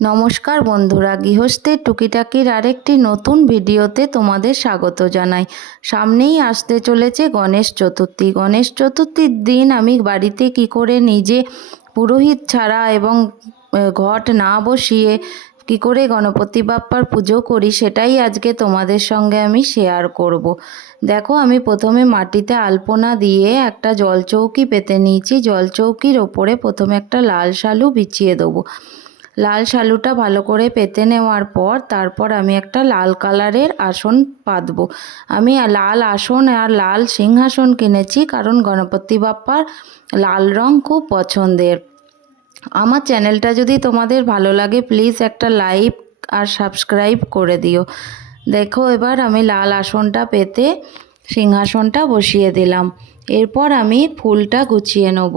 নমস্কার বন্ধুরা, গৃহস্থের টুকিটাকির আরেকটি নতুন ভিডিওতে তোমাদের স্বাগত জানাই। সামনেই আসতে চলেছে গণেশ চতুর্থী। গণেশ চতুর্থীর দিন আমি বাড়িতে কি করে নিজে পুরোহিত ছাড়া এবং ঘট না বসিয়ে কি করে গণপতি বাপ্পার পুজো করি সেটাই আজকে তোমাদের সঙ্গে আমি শেয়ার করব। দেখো, আমি প্রথমে মাটিতে আলপনা দিয়ে একটা জলচৌকি পেতে নিয়েছি। জলচৌকির ওপরে প্রথমে একটা লাল শালু বিছিয়ে দেবো। লাল শালুটা ভালো করে পেতে নেওয়ার পর তারপর আমি একটা লাল কালারের আসন পাতবো। আমি লাল আসন আর লাল সিংহাসন কিনেছি, কারণ গণপতি বাপ্পার লাল রং খুব পছন্দের। আমার চ্যানেলটা যদি তোমাদের ভালো লাগে প্লিজ একটা লাইক আর সাবস্ক্রাইব করে দিও। দেখো, এবার আমি লাল আসনটা পেতে সিংহাসনটা বসিয়ে দিলাম। এরপর আমি ফুলটা গুছিয়ে নেব।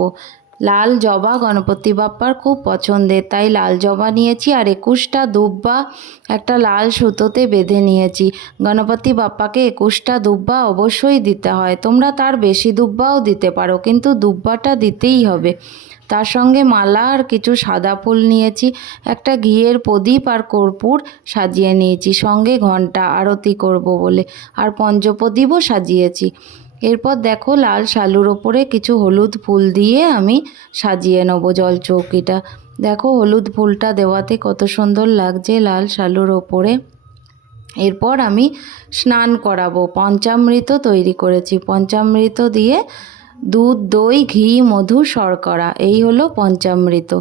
লাল জবা গণপতি বাপ্পার খুব পছন্দের, তাই লাল জবা নিয়েছি আর 21টা দুব্বা একটা লাল সুতোতে বেঁধে নিয়েছি। গণপতি বাপ্পাকে 21টা দুব্বা অবশ্যই দিতে হয়। তোমরা তার বেশি দুব্বাও দিতে পারো, কিন্তু দুব্বাটা দিতেই হবে। তার সঙ্গে মালা আর কিছু সাদা ফুল নিয়েছি। একটা ঘিয়ের প্রদীপ আর কর্পূর সাজিয়ে নিয়েছি, সঙ্গে ঘণ্টা আরতি করব বলে, আর পঞ্চপ্রদীপও সাজিয়েছি। এরপর দেখো, লাল শালুর ওপরে কিছু হলুদ ফুল দিয়ে আমি সাজিয়ে নেবো জলচৌকিটা। দেখো, হলুদ ফুলটা দেওয়াতে কত সুন্দর লাগছে লাল শালুর ওপরে। এরপর আমি স্নান করাবো। পঞ্চামৃত তৈরি করেছি। পঞ্চামৃত দিয়ে দুধ, দই, ঘি, মধু, শর্করা, এই হলো পঞ্চামৃত।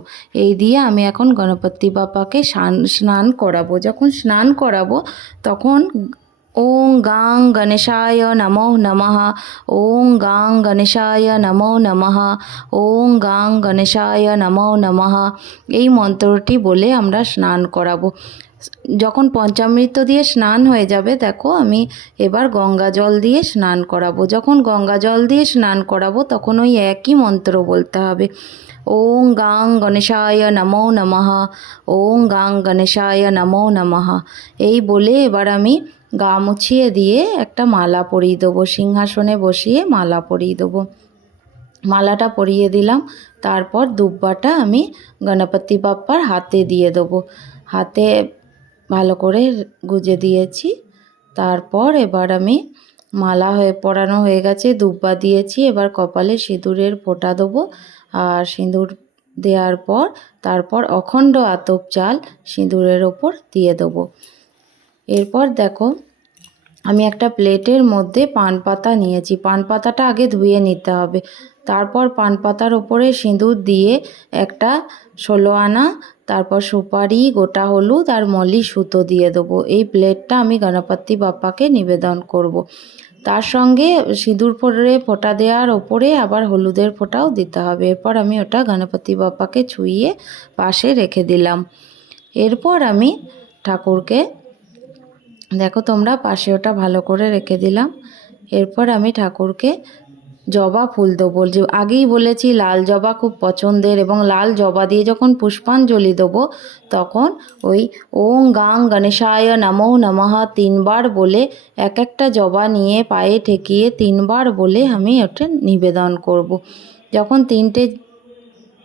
এই দিয়ে আমি এখন গণপতি বাপ্পাকে স্নান করাবো। যখন স্নান করাবো তখন ওং গাং গণেশায় নমো নমঃ, ওং গাং গণেশায় নমো নমঃ, ওং গাং গণেশায় নমো নমঃ, এই মন্ত্রটি বলে আমরা স্নান করাবো। যখন পঞ্চামৃত দিয়ে স্নান হয়ে যাবে, দেখো আমি এবার গঙ্গা জল দিয়ে স্নান করাবো। যখন গঙ্গা জল দিয়ে স্নান করাবো তখন ওই একই মন্ত্র বলতে হবে, ওং গাং গণেশায় নমো নমঃ, ওং গাং গণেশায় নমো নমঃ। এই বলে এবার আমি গা মুছিয়ে দিয়ে একটা মালা পরিয়ে দেবো। সিংহাসনে বসিয়ে মালা পরিয়ে দেবো। মালাটা পরিয়ে দিলাম। তারপর দুব্বাটা আমি গণপতি বাপ্পার হাতে দিয়ে দেবো। হাতে ভালো করে গুজে দিয়েছি। তারপর এবার আমি মালা পরানো হয়ে গেছে, দুব্বা দিয়েছি। এবার কপালে সিঁদুরের ফোঁটা দেবো। আর সিঁদুর দেওয়ার পর তারপর অখণ্ড আতপ চাল সিঁদুরের ওপর দিয়ে দেবো। এরপর দেখো, আমি একটা প্লেটের মধ্যে পান পাতা নিয়েছি। পান পাতাটা আগে ধুয়ে নিতে হবে। তারপর পান পাতার ওপরে সিঁদুর দিয়ে একটা 16 আনা, তারপর সুপারি, গোটা হলুদ আর মলি সুতো দিয়ে দেবো। এই প্লেটটা আমি গণপতি বাপ্পাকে নিবেদন করব। তার সঙ্গে সিঁদুর পরে ফোঁটা দেওয়ার ওপরে আবার হলুদের ফোঁটাও দিতে হবে। এরপর আমি ওটা গণপতি বাপ্পাকে ছুঁয়ে পাশে রেখে দিলাম। এরপর আমি ঠাকুরকে, দেখো তোমরা, পাশে ওটা ভালো করে রেখে দিলাম। এরপর আমি ঠাকুরকে জবা ফুল দেবো। যে আগেই বলেছি লাল জবা খুব পছন্দের, এবং লাল জবা দিয়ে যখন পুষ্পাঞ্জলি দেবো তখন ওই ওং গাং গণেশায় নমো নমঃ 3 বার বলে এক একটা জবা নিয়ে পায়ে ঠেকিয়ে 3 বার বলে আমি ওটা নিবেদন করব। যখন 3টে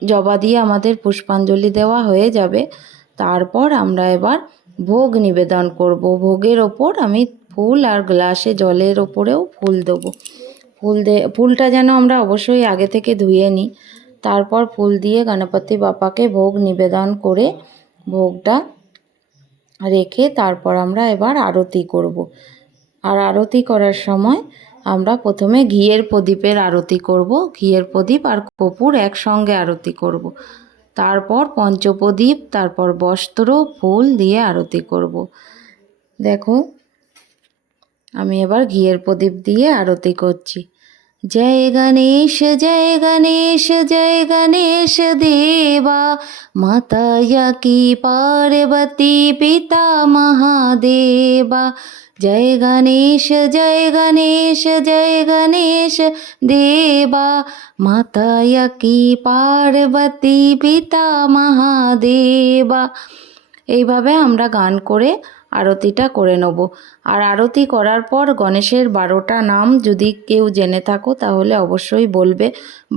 জবা দিয়ে আমাদের পুষ্পাঞ্জলি দেওয়া হয়ে যাবে, তারপর আমরা এবার ভোগ নিবেদন করব। ভোগের ওপর আমি ফুল আর গ্লাসে জলের ওপরেও ফুল দেবো। ফুলটা যেন আমরা অবশ্যই আগে থেকে ধুয়ে নিই। তারপর ফুল দিয়ে গণপতি বাপ্পাকে ভোগ নিবেদন করে ভোগটা রেখে তারপর আমরা এবার আরতি করব। আর আরতি করার সময় আমরা প্রথমে ঘিয়ের প্রদীপের আরতি করব। ঘিয়ের প্রদীপ আর কর্পূর একসঙ্গে আরতি করব। তারপর পঞ্চপ্রদীপ, তারপর বস্ত্র, ফুল দিয়ে আরতি করব। দেখো, আমি এবার ঘিয়ের প্রদীপ দিয়ে আরতি করছি। জয় গণেশ জয় গণেশ জয় গণেশ দেবা, মাতা কি পার্বতী পিতা মহাদেবা। জয় গণেশ জয় গণেশ জয় গণেশ দেবা, মাতা কি পার্বতী পিতা মহাদেবা। এইভাবে আমরা গান করে আরতিটা করে নেব। আর আরতি করার পর গণেশের 12টা নাম যদি কেউ জেনে থাকো তাহলে অবশ্যই বলবে।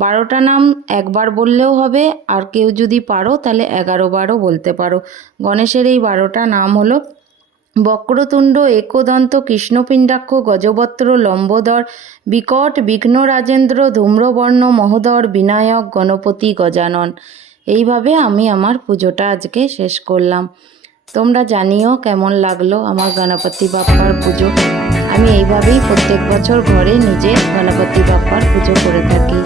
12টা নাম একবার বললেও হবে, আর কেউ যদি পারো তাহলে 11 বারও বলতে পারো। গণেশের এই 12টা নাম হলো বক্রতুণ্ড, একদন্ত, কৃষ্ণপিণ্ডাক্ষ, গজবক্ত্র, লম্বোদর, বিকট, বিঘ্ন রাজেন্দ্র, ধূম্রবর্ণ, মহোদর, বিনায়ক, গণপতি, গজানন। এইভাবে আমি আমার পুজোটা আজকে শেষ করলাম। তোমরা জানিও কেমন লাগলো আমার গণপতি বাপ্পার পুজো। আমি এইভাবেই প্রত্যেক বছর ঘরে নিজে গণপতি বাপ্পার পুজো করে থাকি।